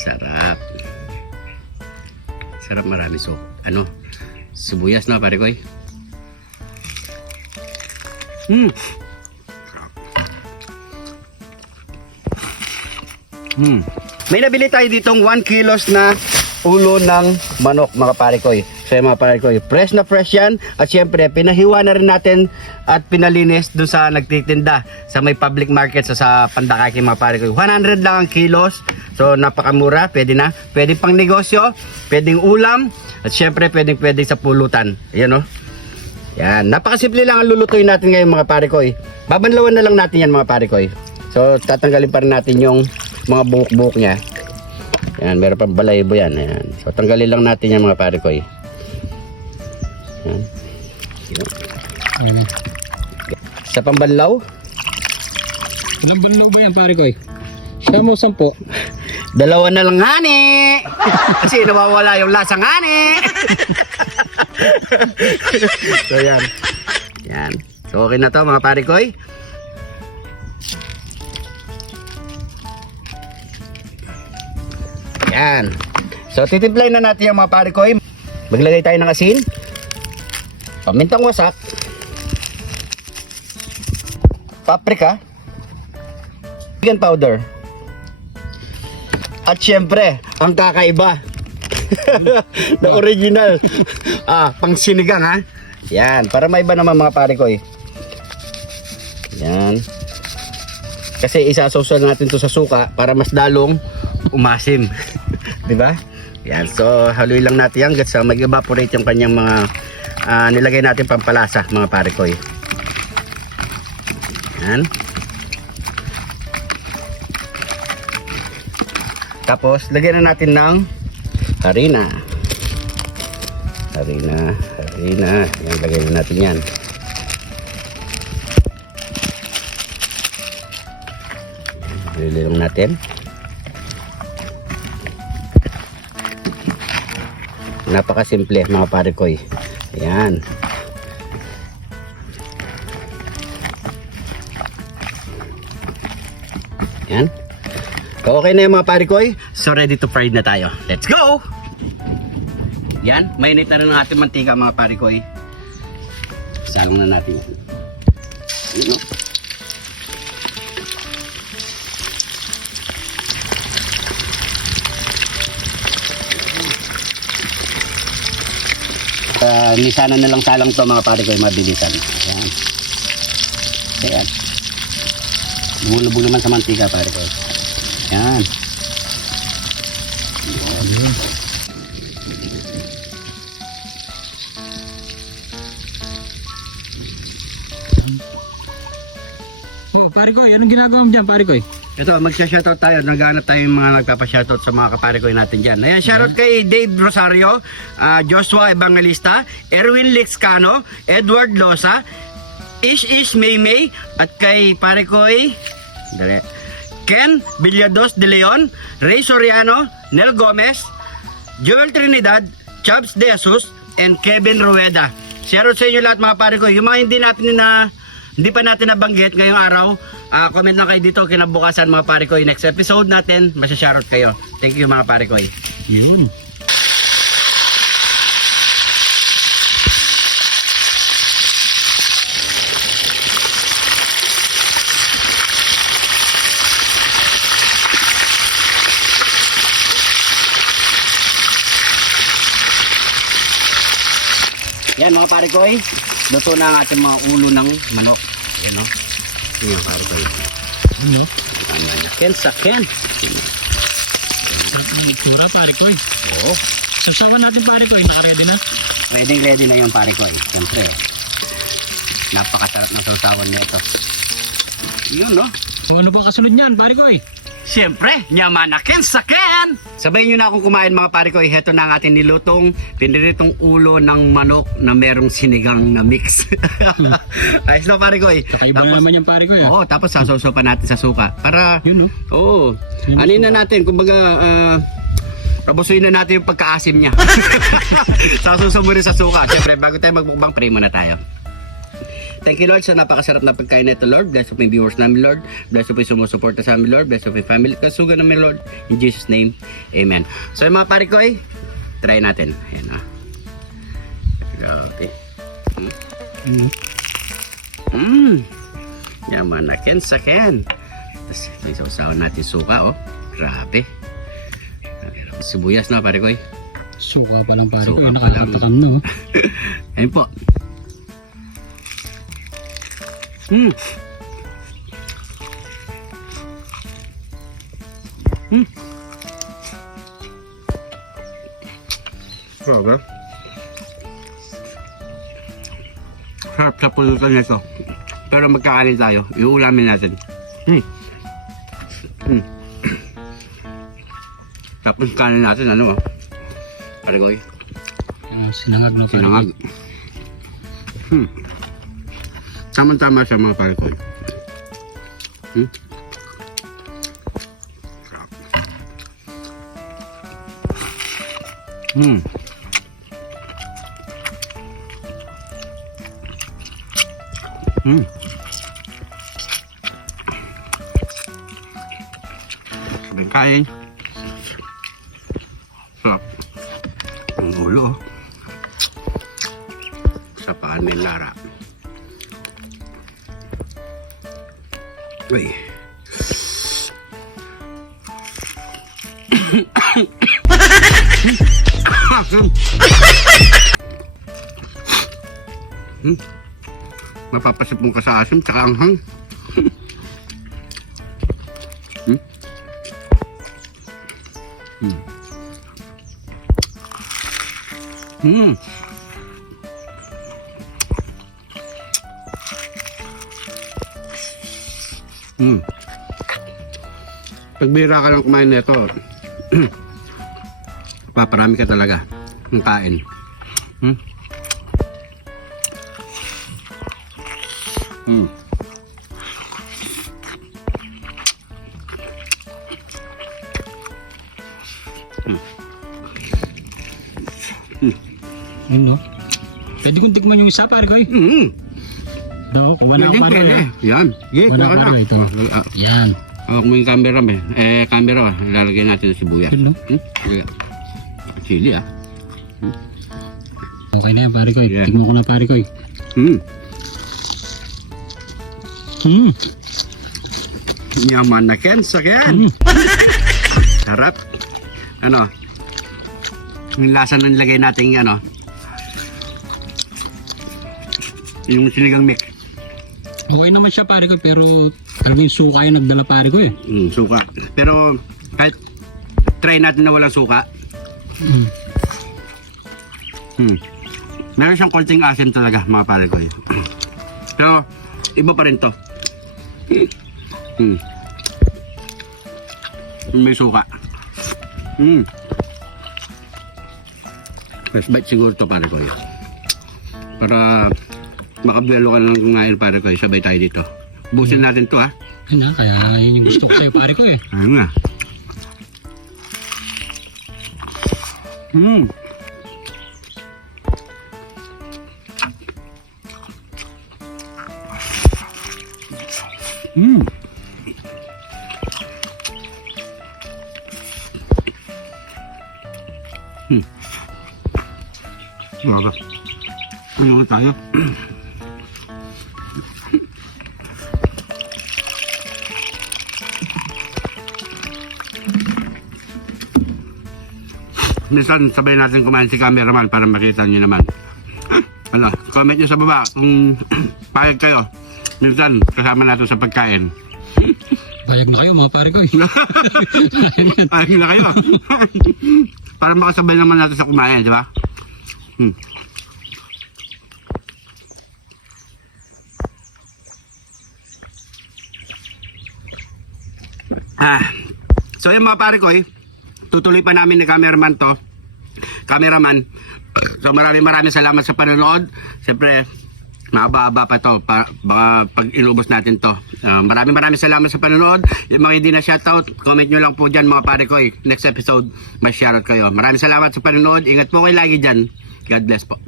Sarap. Sarap, marami sibuyas na pare ko eh. May nabili tayo ditong 1 kilos na ulo ng manok mga pare ko eh. So mga pare ko eh, fresh na fresh yan. At syempre pinahiwa na rin natin at pinalinis dun sa nagtitinda sa may public market sa Pandakake mga pare ko. 100 lang ang kilos. So napakamura, pwede na. Pwede pang negosyo, pwedeng ulam, at syempre pwede sa pulutan. Ayan o. Yan, napakasimple lang ang lulutuin natin ngayon mga pare ko eh. Babanlawan na lang natin yan mga pare ko eh. So tatanggalin pa rin natin yung mga buhok-buhok niya. Yan, meron pang balaybo yan. Ayan. So tanggalin lang natin yan mga pare ko eh. Yan. Sa pambanlaw? Ilang banlaw ba yan pare ko eh? Siya mo 10. 2 na lang ngani. Kasi nawawala yung lasa ngani. So yan. Yan. So okay na to mga pare ko eh. Yan. So titimplahin na natin yung mga pare ko eh. Maglagay tayo ng asin, pamintang wasak, paprika, chicken powder, at syempre ang kakaiba the original pang sinigang ha. Yan, para maiba naman mga pare ko eh. Yan. Kasi isasawsaw natin to sa suka para mas dalong umasim. 'Di ba? Yan, so haluin lang natin yan hanggang sa mag-evaporate yung kanyang mga nilagay natin pampalasa mga pare ko eh. Yan. Tapos lagyan na natin ng harina. Harina. Yan, lagyan na natin yan. Lagyan lang natin. Napakasimple mga pare ko eh. Ayan. Ayan. So okay na yung mga pare ko eh. So ready to fry na tayo. Let's go! Yan. Mainit na rin ang ating mantika mga pare ko eh. Salong na natin. Ayan, no? Misanan na lang salang to mga pare ko, mabilisan. Ayan. Ayan. Lumulubog naman sa mantika pare ko. Ayan. Oh pare ko, anong ginagawa mo dyan pare ko eh? Ito, magsha-shoutout tayo. Naghanap tayo yung mga nagpapa-shoutout sa mga kapare ko natin dyan. Ayan, shoutout kay Dave Rosario, Joshua Evangelista, Erwin Lexcano, Edward Losa, Ish Maymay, at kay pare ko Ken Villados de Leon, Ray Soriano, Nel Gomez, Joel Trinidad, Chubbs De Jesus, and Kevin Rueda. Shoutout sa inyo lahat mga pare ko. Yung mga hindi pa natin nabanggit ngayong araw, comment lang kayo dito kinabukasan mga pare ko. Next episode natin, masya-shoutout kayo. Thank you mga pare ko. Yun. Yan mga pare ko luto na ang ating mga ulo ng manok. Ayan o. Yan mga pare ko Ken sa Ken. Mura pare ko eh. Oo. Sabsawan natin pare ko eh, naka-ready na. Ready na yung pare ko Siyempre napakasarap na sausawan na ito. Yun no. So ano ba kasunod niyan pare ko eh? Siyempre, nyaman na Ken sa Ken! Sabayin nyo na akong kumain mga pare ko. Heto na ang ating nilutong, piniritong ulo ng manok na merong sinigang na mix. Ayos na pare ko Kakaiba na naman yung pare ko eh. Oo, tapos sasawsaw pa natin sa suka. Para, Yun no. oo, anin na natin, kumbaga, pabusuin na natin yung pagkaasim niya. Sasawsaw mo rin sa suka. Siyempre, bago tayo magbukbang, pray muna tayo. Thank you, Lord, sa napakasarap na pagkain nito, Lord. Bless po yung viewers namin, Lord. Bless po yung sumusuporta sa amin, Lord. Bless po yung family kasugan namin, Lord. In Jesus' name, amen. So yung mga pare ko try natin. Ayan ah. Grabe. Yaman na ken sa ken. Tapos isaw-sawan natin suka, oh. Grabe. Sibuyas na, pare ko Suka pa lang pare ko. Suka pa lang. Nakakatakam na. Ayun po. Grabe. Sarap sa pulutan nito. Pero magkakanin tayo. Iulamin natin. Tapos kanin natin, ano pare ko Sinangag na pare ko. sinangag. Tama-tama siya mga pare ko. Sabay kain. Sarap. Ang ulo. Sa paan may lara. Uy. Mapapasipong ka sa asim tsaka anghang. Pag bihira ka lang kumain nito, paparami ka talaga ng kain. Yun no. Pwede kong tikman yung isa pare ko Daw, kuha na Pwede, pare pwede. ko. Yan. Wala Kuha ka pare na. ito. Yan. Hawak mo yung camera, be. Camera, lalagyan natin ng sibuyas. Ano? Chili, Okay na yan pare ko. Yeah. Tikman ko na pare ko. Yaman na ken sa ken. Sarap. Ano? Yung lasa na nilagay natin yung sinigang mix. Okay naman siya pare ko pero talagang suka yung nagdala pare ko Suka. Pero kahit try natin na walang suka, meron siyang konting asin talaga mga pare ko Pero iba pa rin to. May suka. First bite siguro to pare ko para makabuelo ka lang kumain pare ko sabay tayo dito. Busin natin to Ayun na, kaya yun yung gusto ko sa'yo pare ko Ayun nga. Wala. Ano tayo? Minsan sabay natin kumain si cameraman para makita nyo naman. Ano, comment nyo sa baba kung payag kayo. Minsan kasama natin sa pagkain. Bayag na kayo mga pare ko Payag na kayo. Para makasabay naman natin sa kumain, di ba? So yung mga pare ko tutuloy pa namin ni cameraman. So maraming salamat sa panonood. Siyempre mahaba-haba pa to baka pag inubos natin to. Maraming salamat sa panonood. Yung mga hindi na shoutout, comment nyo lang po dyan mga pare ko next episode mas shoutout kayo. Maraming salamat sa panonood. Ingat po kayo lagi dyan. God bless po.